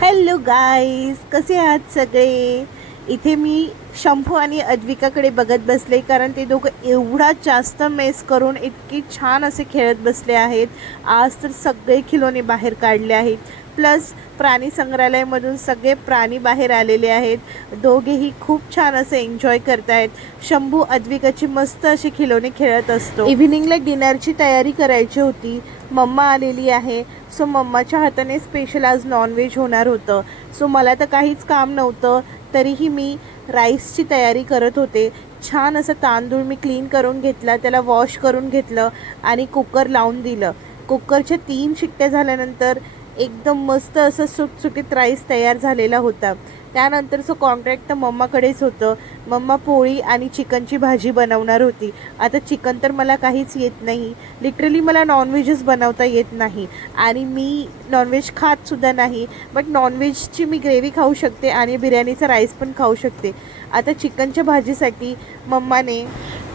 Hello guys, कसे आहात सगळे. इथे मी शंभू आणि अद्विकाकडे बघत बसले, कारण ते दोघं एवढा जास्त मेस करून इतकी छान असे खेळत बसले आहेत. आज तर सगळे खिलोने बाहेर काढले आहेत. प्लस प्राणी संग्रहालयामधून सगळे प्राणी बाहेर आलेले आहेत. दोघेही खूप छान असे एन्जॉय करत आहेत. शंभू अद्विकाची मस्त अशी खिलोने खेळत असतो. इव्हिनिंगला डिनरची तयारी करायची होती. मम्मा आलेली आहे, सो मम्माच्या हाताने स्पेशल आज नॉनव्हेज होणार होतं. सो मला तर काहीच काम नव्हतं, तरीही मी राईसची तयारी करत होते. छान असं तांदूळ मी क्लीन करून घेतला, त्याला वॉश करून घेतलं आणि कुकर लावून दिलं. कुकरच्या 3 शिट्ट्या झाल्यानंतर एकदम मस्त असं सुटसुटीत राईस तयार झालेला होता. त्यानंतरचं कॉन्ट्रॅक्ट तर मम्माकडेच होतं. मम्मा पोळी आणि चिकनची भाजी बनवणार होती. आता चिकन तर मला काहीच येत नाही, लिटरली मला नॉनव्हेजच बनवता येत नाही आणि मी नॉनव्हेज खातसुद्धा नाही. बट नॉनव्हेजची मी ग्रेव्ही खाऊ शकते आणि बिर्याणीचा राईस पण खाऊ शकते. आता चिकनच्या भाजीसाठी मम्माने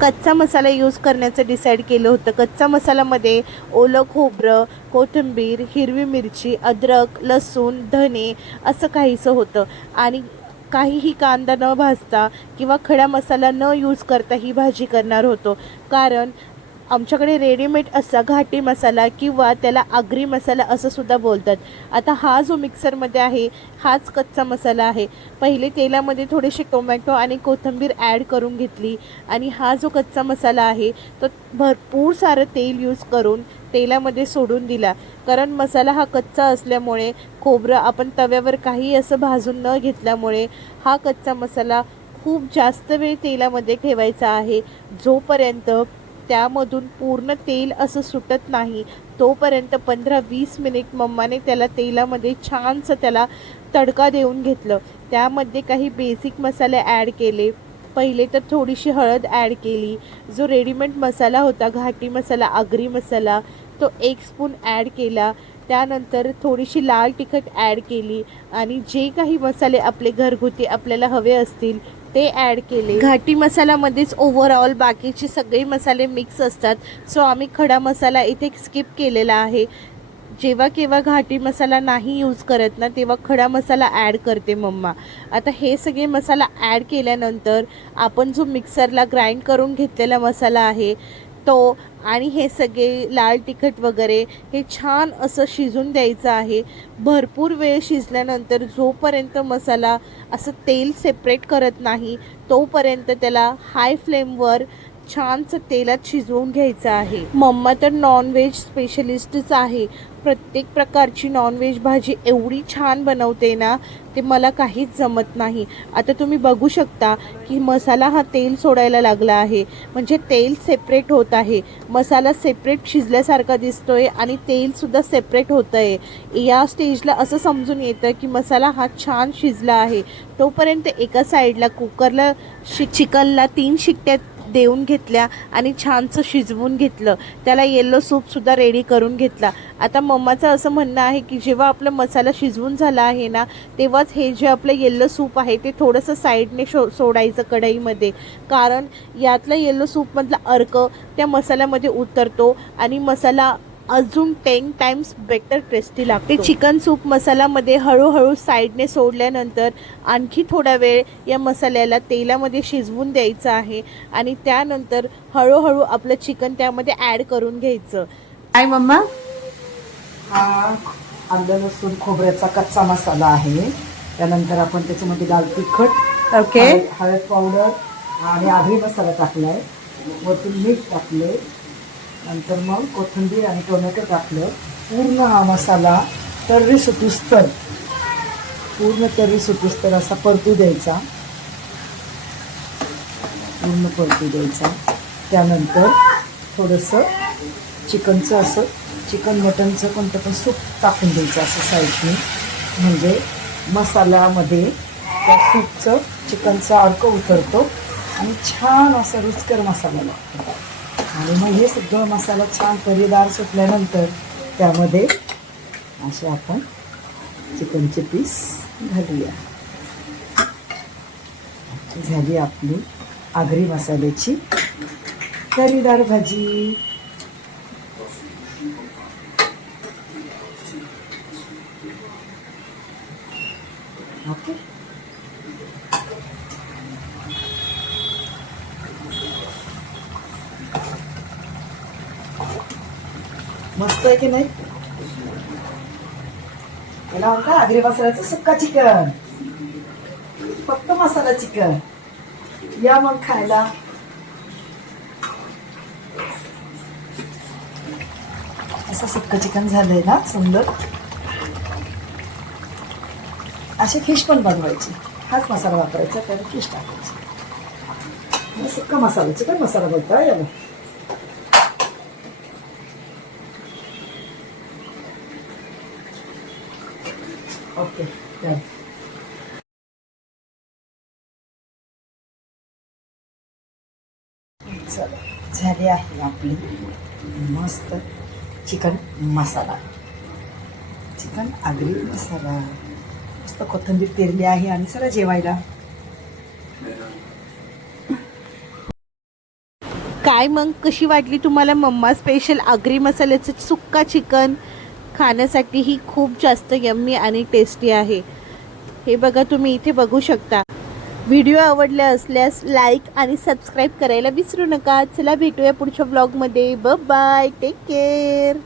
कच्चा मसाला यूज करण्याचं डिसाईड केलं होतं. कच्चा मसाल्यामध्ये ओलं खोबरं, कोथिंबीर, हिरवी मिरची, अद्रक, लसूण, धने असं काहीसं होतं आणि काहीही कांदा न भाजता किंवा खडा मसाला न यूज करता ही भाजी करणार होतो. कारण आमच्याकडे रेडीमेड असा घाटी मसाला किंवा त्याला आगरी मसाला असं सुद्धा बोलतात. आता हा जो मिक्सरमध्ये आहे हाच कच्चा मसाला आहे. पहिले तेलामध्ये थोडेसे टोमॅटो आणि कोथिंबीर ॲड करून घेतली आणि हा जो कच्चा मसाला आहे तो भरपूर सारं तेल यूज करून तेलामध्ये सोडून दिला. कारण मसाला हा कच्चा असल्यामुळे, खोबरं आपण तव्यावर काही असं भाजून न घेतल्यामुळे हा कच्चा मसाला खूप जास्त वेळ तेलामध्ये ठेवायचा आहे. जोपर्यंत त्यामधून पूर्ण तेल असं सुटत नाही तोपर्यंत 15-20 मिनिट मम्माने त्याला तेलामध्ये छानसं त्याला तडका देऊन घेतलं. त्यामध्ये काही बेसिक मसाले ॲड केले. पहिले तर थोडीशी हळद ॲड केली. जो रेडीमेड मसाला होता घाटी मसाला, आगरी मसाला, तो 1 स्पून ॲड केला. त्यानंतर थोडीशी लाल तिखट ॲड केली आणि जे काही मसाले आपले घरगुती आपल्याला हवे असतील ते ॲड केले. घाटी मसाल्यामध्येच ओव्हरऑल बाकीचे सगळे मसाले मिक्स असतात, सो आम्ही खडा मसाला इथे स्किप केलेला आहे. जेव्हा केव्हा घाटी मसाला नाही यूज करत ना, तेव्हा खडा मसाला ॲड करते मम्मा. आता हे सगळे मसाला ॲड केल्यानंतर आपण जो मिक्सरला ग्राइंड करून घेतलेला मसाला आहे तो आणि हे सगळे लाल तिखट वगैरे हे छान असं शिजून द्यायचं आहे. भरपूर वेळ शिजल्यानंतर जोपर्यंत मसाला असं तेल सेपरेट करत नाही तोपर्यंत त्याला हाय फ्लेमवर छानसं तेलात शिजवून घ्यायचं आहे. मम्मा तर नॉनव्हेज स्पेशलिस्टच आहे. प्रत्येक प्रकारची नॉनव्हेज भाजी एवढी छान बनवते ना, ते मला काहीच जमत नाही. आता तुम्ही बघू शकता की मसाला हा तेल सोडायला लागला आहे, म्हणजे तेल सेपरेट होत आहे. मसाला सेपरेट शिजल्यासारखा दिसतोय आणि तेलसुद्धा सेपरेट होतं आहे. या स्टेजला असं समजून येतं की मसाला हा छान शिजला आहे. तोपर्यंत एका साईडला कुकरला चिकनला 3 शिट्ट्या देऊन घेतल्या आणि छानसं शिजवून घेतलं. त्याला येल्लो सूपसुद्धा रेडी करून घेतला. आता मम्माचं असं म्हणणं आहे की जेव्हा आपला मसाला शिजवून झाला आहे ना, तेव्हाच हे जे आपलं येल्लो सूप आहे ते थोडंसं साईडने सोडायचं कढईमध्ये. कारण यातलं येल्लो सूपमधला अर्क त्या मसाल्यामध्ये उतरतो आणि मसाला अजून 10 टाइम्स बेटर टेस्टी लागतो. ते चिकन सूप मसाल्यामध्ये हळूहळू साईडने सोडल्यानंतर आणखी थोडा वेळ या मसाल्याला तेलामध्ये शिजवून द्यायचं आहे आणि त्यानंतर हळूहळू आपलं चिकन त्यामध्ये ॲड करून घ्यायचं. काय मम्मा? हा आलं लसूण खोबऱ्याचा कच्चा मसाला आहे. त्यानंतर आपण त्याच्यामध्ये लाल तिखट, ओके, हळद पावडर आणि आगरी मसाला टाकलाय. वरतून मीठ टाकले. नंतर मग कोथिंबीर आणि टोमॅटो टाकलं. पूर्ण हा मसाला तर्री सुटूस्तर, पूर्ण तर्री सुटूस्तर असा परतू द्यायचा. पूर्ण परतू द्यायचा. त्यानंतर थोडंसं चिकनचं असं चिकन मटनचं कोणतं पण सूप टाकून द्यायचं असं साईडने, म्हणजे मसाल्यामध्ये त्या सूपचं चिकनचा अर्क उतरतो आणि छान असा रुचकर मसाला लागतो. आणि मग हे सगळं मसाला छान तर्रीदार सुटल्यानंतर त्यामध्ये असे आपण चिकनचे पीस घालूया. झाली आपली आगरी मसाल्याची तर्रीदार भाजी. ओके. मस्त आहे की नाही? याला म्हणता आगरी मसाल्याचं सुक्का चिकन, फक्त मसाला चिकन. या मग खायला. असं सुक्का चिकन झालंय ना सुंदर. असे फिश पण बनवायचे. हाच मसाला वापरायचा, त्याला फिश टाकायची. सुक्का मसाला, चिकन मसाला बोलता याला. ओके. चला, झाली आहे आपली मस्त चिकन मसाला, चिकन आगरी मसाला. मस्त कोथिंबीर पेरली आहे आणि चला जेवायला. काय मग कशी वाटली तुम्हाला मम्मा स्पेशल आगरी मसाल्याचं सुक्का चिकन? खाण्यासाठी ही खूप जास्त यम्मी आणि टेस्टी आहे. हे बघा, तुम्ही इथे बघू शकता. व्हिडिओ आवडला असल्यास लाईक आणि सबस्क्राईब करायला विसरू नका. चला भेटूया पुढच्या ब्लॉगमध्ये. Bye, take care.